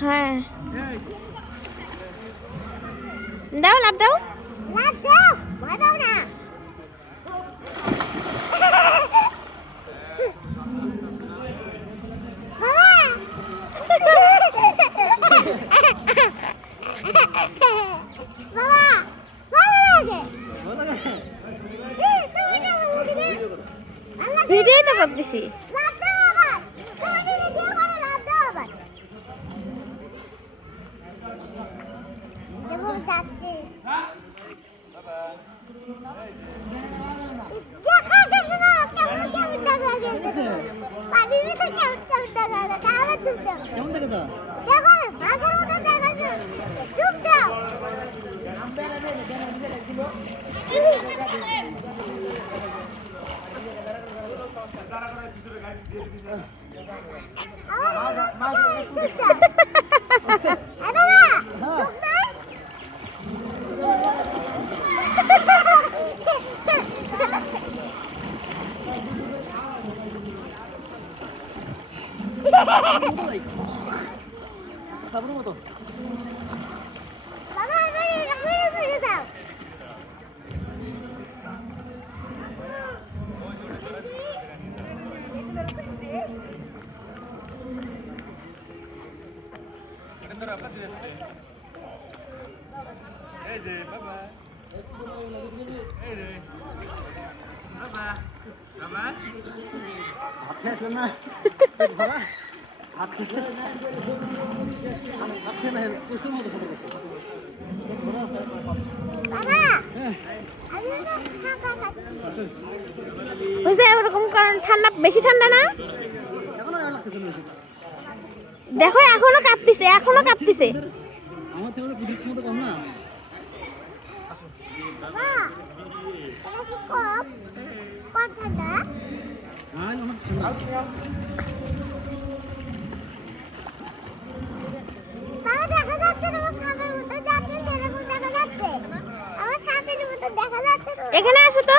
হ্যাঁ দাও লাভ দাও ভয় দাও না ভিডিও তো করতেছি খাবার মতো বাবা আমি দাও এই যে বাবা এই রে বাবা বাবা ভাত খেয়ে না বাবা ভাত খেয়ে না কুসুম মতো ফটো করতে বাবা আমি না খাকা বুঝে এরকম কারণ ঠান্ডা বেশি ঠান্ডা না এখন আর লাগতে না দেখো এখনো কাঁপতিছে আমার থেকে বুদ্ধির ক্ষমতা কম না বাবা এটা কি কপ কপ ঠান্ডা আর আমার বাবা দেখা যাচ্ছে না আমার সাপের মতো যাচ্ছে সেরকম দেখা যাচ্ছে আমার সাপের মতো দেখা যাচ্ছে এখানে আসো তো